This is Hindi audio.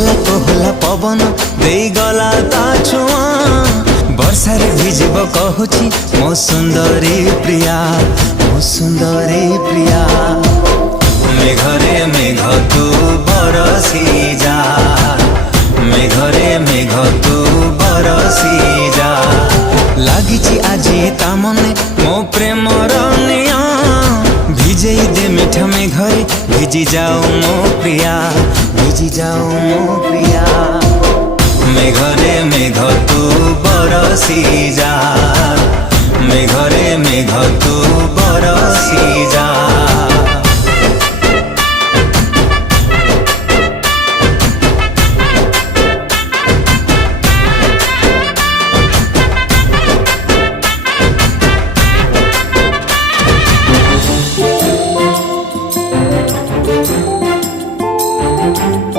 कोहला कोहला पवन दे गला ता छुआ वर्षार भिजिब कहूची मो सुंदरी प्रिया, मो सुंदरी प्रिया। मेघरे मेघ तू बरसी जा, मेघरे मेघ तू बरसी जा। लागिची आजी ता मने मो प्रेमर निया भिजेई दे मीठा मेघरे भिजी जाओ मो प्रिया, भिजी जाओ मो प्रिया। मेघरे मेघ तू बरसी जा, मेघरे मेघ तू